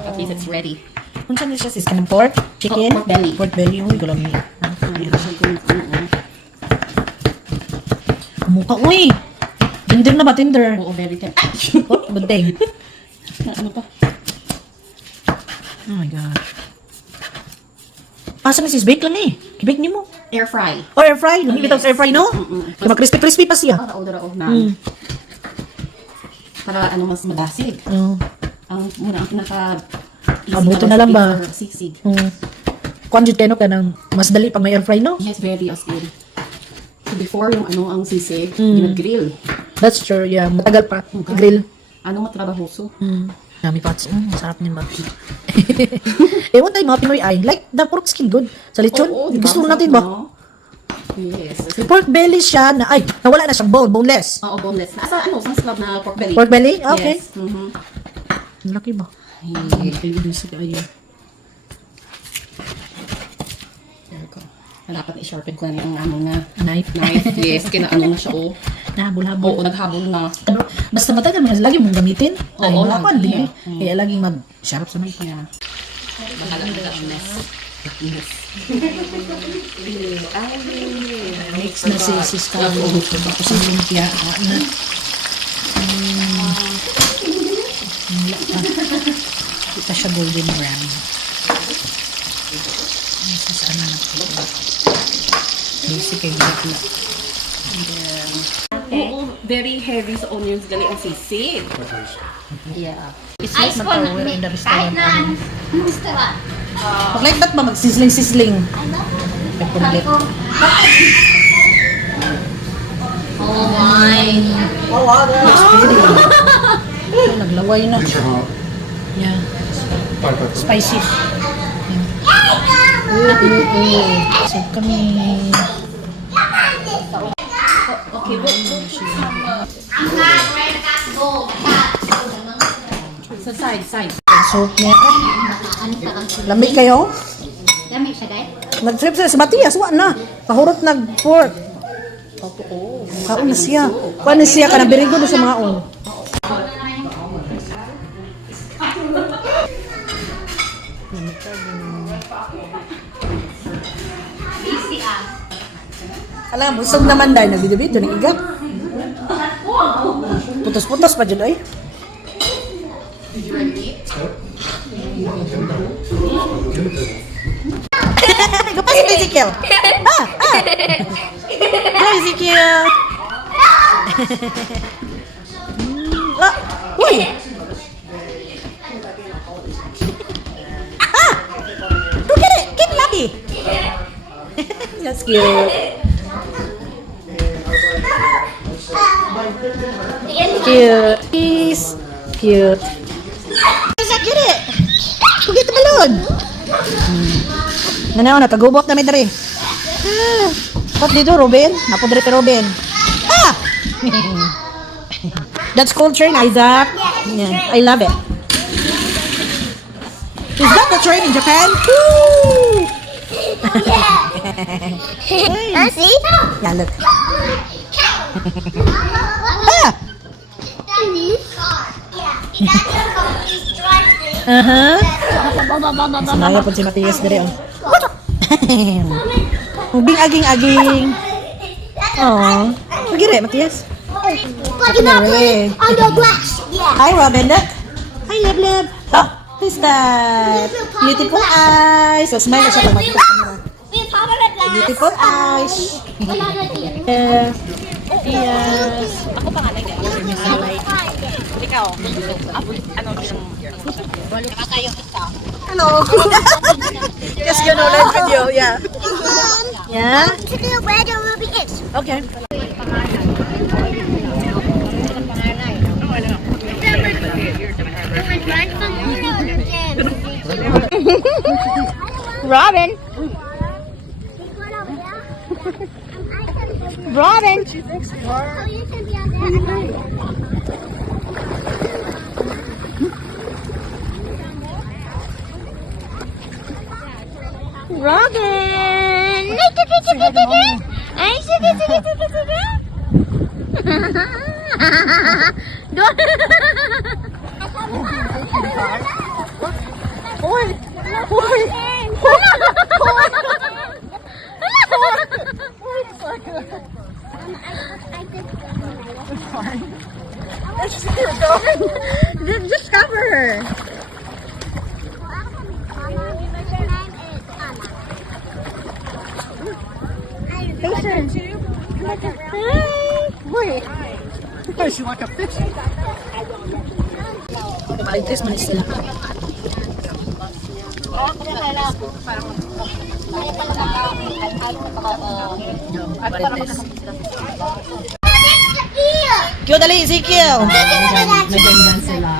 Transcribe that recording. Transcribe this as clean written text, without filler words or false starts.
At least it's ready. Unsa na siya sis kanang pork? Chicken? Pork belly. Pork belly. Uy, galang niya. Mukha, uy! Tinder na ba, Tinder? Oo, very tender. Oh, banteng. Ano pa? Oh my God. Asa na sis? Bake lang eh. I-bake niyo mo. Air fry. Oh, air fry. Lumimit ang air fry, no? Kaya crispy-crispy pa siya. Rao na. Para ano mas madasig. Ang muna ang pinaka Mabuto na lang ba? Sisig. Kuan jud kayo no kanang mas dali pag may air fry, no? Yes, very as good. So before yung ano ang sisig, ginagrill. That's true, yeah. Matagal pa. Grill. Ano matrabahoso? Yummy pots. Sarap niyan, Mati. Ewan tayo mga Pinoy ay. Like, the pork skin good. Sa lechon. Oo, diba? Gusto natin ba? No? Yes. Pork belly siya na, ay, nawala na siyang boneless. Oo, boneless. Nasa ano, sa slab na pork belly. Pork belly? Okay. Yes. Laki ba? Dapat i-sharpen ko na yung ano na Knife. knife. Yes, kinaano na siya, oh. Nahabol-habol. Oo, naghabol na. Ano, basta matagal mo, lagi mong gamitin. Ay, Oo, wala pa, lagi. di. Kaya laging mag-sharp sa may. Yeah. Bahala na ang mess. Mix na si Sis Carlo. Tapos ang lumpia. Na. Kita siya golden brown. Sis, ano na ito? Basic ay gitla. Oo, very heavy sa onions gali ang sisig. Yeah. It's like Ice mag-tower corn. in the Kahit restaurant. na restaurant. Pag like that ba, mag-sisling-sisling. Pag-complete. Oh my. Oh, wow, that's pretty. Oh, naglaway na. Yeah. Spicy. So kami. Okay, but Ang cat, red cat, gold cat. sa side. Soup niya. Ano sa kang Lamig kayo? Lamig siya, guys. Nag-trip sila sa Matias. Wa na. Pahurot nag-pork. Kaon na siya. Kuha na siya. Kanang birigo na sa mga on. Busy ah. Alam, busog naman dahil nagbidyo-bidyo ng iga. Putos-putos pa dyan ay. Gapas si Ezekiel. Hello, Ezekiel. Uy! Look at it! Keep lucky! That's cute. Cute. He's cute. Is that cute? Go get the balloon. Nanaw na, tagubot na may dari. What dito, Robin? Napo dari ka, Robin. Ah! That's cool train, Isaac. Yeah, I love it. Is that the train in Japan? Woo! See? Yeah, look. Ah! Uh-huh. Sanaya po si Matias dire. Ubing aging-aging. Oh. Pagire, Matias. Lagi na ako on the glass. Yeah. Hi, Robin. Look. Hi, Leb. Oh, who's that? Beautiful eyes. So, smile na siya pag makita sa camera. We cover it glass. Beautiful eyes. Yeah. Yes. Ako pangalan niya. Ikaw. Ano yung Hello. Yes, you know live video. Yeah. Yeah? Where the ruby is. Okay. Robin. Robin. Robin. Ay, sige. Just cover her. Patient. Wait. She like a fish. Malitis man sila. Kyo dali, Ezekiel. Nagandang sila.